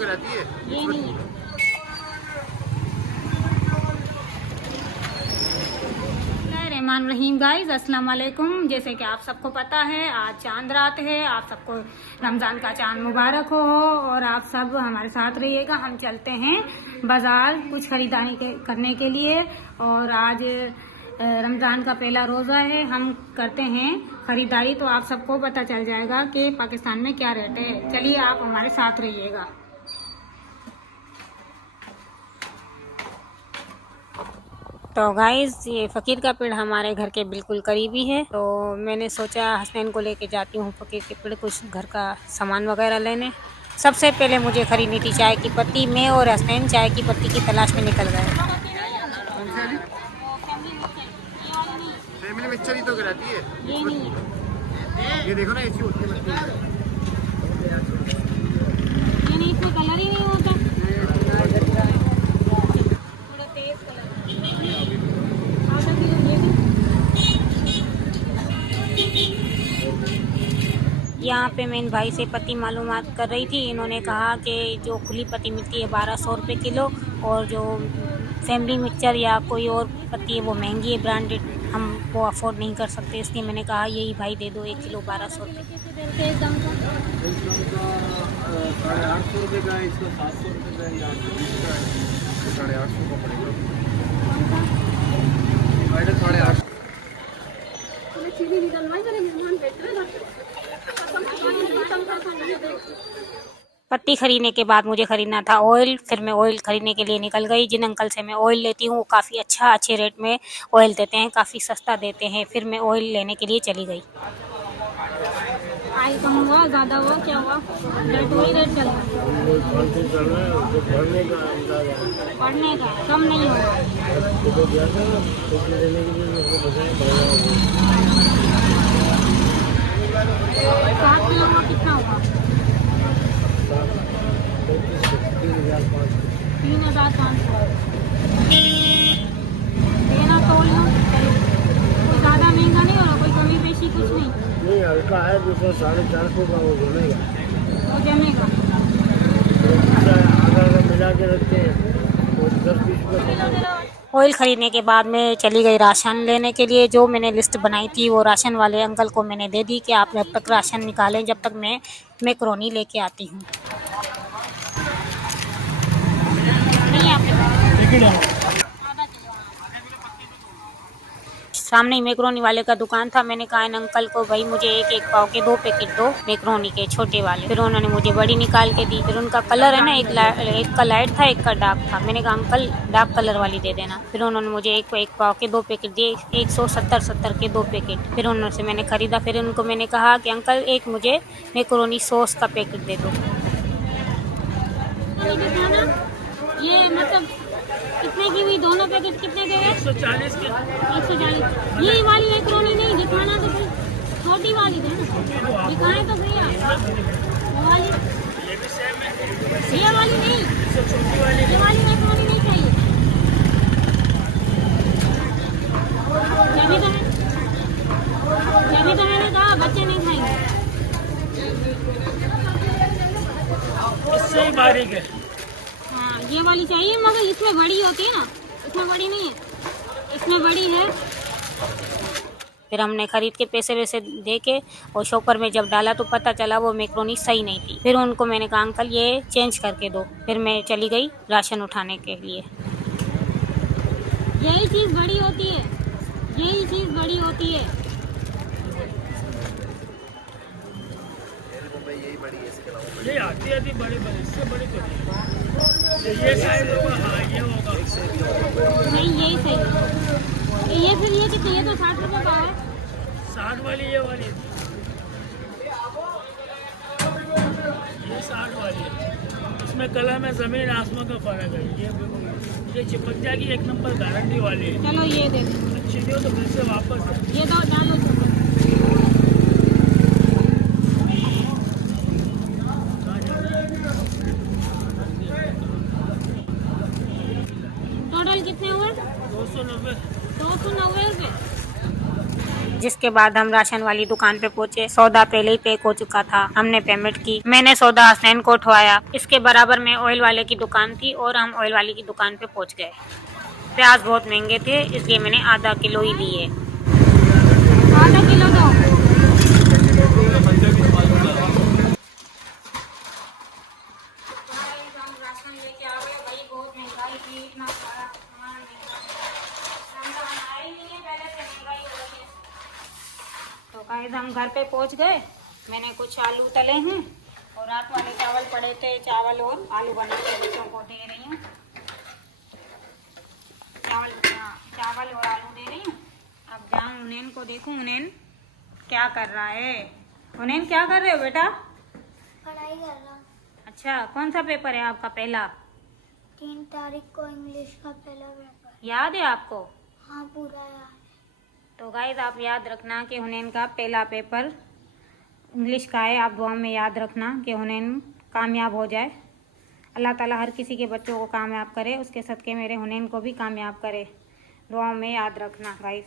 कराती है ये नहीं है। रहमान रहीम गाइस, अस्सलाम वालेकुम। जैसे कि आप सबको पता है आज चांद रात है, आप सबको रमज़ान का चांद मुबारक हो और आप सब हमारे साथ रहिएगा। हम चलते हैं बाज़ार कुछ खरीदारी करने के लिए और आज रमज़ान का पहला रोज़ा है। हम करते हैं खरीदारी तो आप सबको पता चल जाएगा कि पाकिस्तान में क्या रेट है। चलिए आप हमारे साथ रहिएगा। तो गाइस, ये फ़कीर का पेड़ हमारे घर के बिल्कुल करीबी है, तो मैंने सोचा हसनैन को लेके जाती हूँ फ़कीर के पेड़ कुछ घर का सामान वगैरह लेने। सबसे पहले मुझे खरीदनी थी चाय की पत्ती। मैं और हसनैन चाय की पत्ती की तलाश में निकल गए। फैमिली मिक्सचर ही तो कराती है। ये नहीं है। ये देखो ना, ऐसी होती है। ये नहीं, इसमें कलर ही नहीं होता। थोड़ा तेज कलर। यहाँ पे मैं इन भाई से पत्ती मालूमात कर रही थी। इन्होंने कहा कि जो खुली पत्ती मिलती है 1200 रुपये किलो और जो फैमिली मिक्सचर या कोई और पत्ती है वो महंगी है, ब्रांडेड, हम वो अफोर्ड नहीं कर सकते। इसलिए मैंने कहा यही भाई दे दो 1 किलो 1200 रुपये। 850 रुपये का है, इसका 700 रुपये का है, 850 का पड़ेगा। 850। पत्ती खरीदने के बाद मुझे खरीदना था ऑयल। फिर मैं ऑयल खरीदने के लिए निकल गई। जिन अंकल से मैं ऑयल लेती हूँ वो काफ़ी अच्छे रेट में ऑयल देते हैं, काफ़ी सस्ता देते हैं। फिर मैं ऑयल लेने के लिए चली गई। आई कम हुआ, ज़्यादा हुआ, क्या हुआ? रेट वही रेट चल रहा है। पढ़ने का कम नहीं हुआ। सात किलो हुआ, कितना हुआ? 3500। देना तोल लो, कोई ज़्यादा महंगा नहीं हो रहा, कोई कमी पेशी कुछ नहीं हल्का है, दूसरा 450 का वो जमेगा। वो जमेगा। आधा मिला के रखते हैं, 10-20 रुपये। ऑयल ख़रीदने के बाद मैं चली गई राशन लेने के लिए। जो मैंने लिस्ट बनाई थी वो राशन वाले अंकल को मैंने दे दी कि आप जब तक राशन निकालें जब तक मैं मैकरोनी लेके आती हूँ। सामने ही मैकरोनी वाले का दुकान था। मैंने कहा इन अंकल को भाई मुझे एक पाव के 2 पैकेट दो मैकरोनी के, छोटे वाले। फिर उन्होंने मुझे बड़ी निकाल के दी। फिर उनका कलर है ना, एक का लाइट था, एक का डार्क था। मैंने कहा अंकल डार्क कलर वाली दे देना। फिर उन्होंने मुझे एक पाव के 2 पैकेट दिए, 170 के 2 पैकेट। फिर उन्होंने मैंने खरीदा। फिर उनको मैंने कहा कि अंकल एक मुझे मैकरोनी सॉस का पैकेट दे दो। ये मतलब कितने की हुई? दोनों पैकेट कितने के हैं? 140 के। 140। ये वाली मैकरोनी नहीं दिखाना तो भाई, छोटी वाली देना, दिखाएं तो भैया। वो वाली, ये वाली नहीं, ये वाली मैकरोनी नहीं चाहिए। जब भी तो मैंने कहा बच्चे नहीं खाएंगे। इससे ही बारीक है। हाँ, ये वाली चाहिए, मगर इसमें बड़ी होती है ना, इसमें बड़ी नहीं है, इसमें बड़ी है। फिर हमने ख़रीद के पैसे वैसे दे के और शॉपर में जब डाला तो पता चला वो मैकरोनी सही नहीं थी। फिर उनको मैंने कहा अंकल ये चेंज करके दो। फिर मैं चली गई राशन उठाने के लिए। यही चीज़ बड़ी होती है, यही चीज़ बड़ी होती है। ये आती बड़ी इससे बड़ी तो ये साइज होगा। हाँ, ये होगा। नहीं, यही सही है। ये फिर ये कितने? ये तो 60 रुपये का है। 60 वाली, ये वाली, ये 60 वाली है। इसमें कलर में ज़मीन आसमान का फ़र्क है। ये चिपक जाएगी, 1 नंबर गारंटी वाली है। चलो ये दे, अच्छी नहीं हो तो फिर से वापस ये दो डालो। टोटल कितने हुए? 290। 290 रुपये। जिसके बाद हम राशन वाली दुकान पे पहुंचे। सौदा पहले ही पैक हो चुका था, हमने पेमेंट की। मैंने सौदा हसनैन को उठवाया। इसके बराबर में ऑयल वाले की दुकान थी और हम ऑयल वाली की दुकान पे पहुंच गए। प्याज बहुत महंगे थे, इसलिए मैंने आधा किलो ही लिए। आधा किलो दो। राशन लेके आ गए भाई, बहुत महंगाई थी, इतना सारा सामान आया ही नहीं है, पहले से महंगाई हो रही है। तो गाइस हम घर पे पहुंच गए। मैंने कुछ आलू तले हैं और रात वाले चावल पड़े थे, चावल और आलू बना के बच्चों को दे रही हूँ। चावल और आलू दे रही हूँ। अब जाऊँ उन्हें को देखूँ, उन्हें क्या कर रहा है। उन्हें क्या कर रहे हो बेटा? पढ़ाई कर रहा हूँ। अच्छा, कौन सा पेपर है आपका पहला? 3 तारीख को इंग्लिश का पहला पेपर। याद है आपको? हाँ, पूरा याद। तो गाइस आप याद रखना कि हुनैन का पहला पेपर इंग्लिश का है। आप दुआ में याद रखना कि हुनैन कामयाब हो जाए। अल्लाह ताला हर किसी के बच्चों को कामयाब करे, उसके सदके मेरे हुनैन को भी कामयाब करे। दुआ में याद रखना गाइस।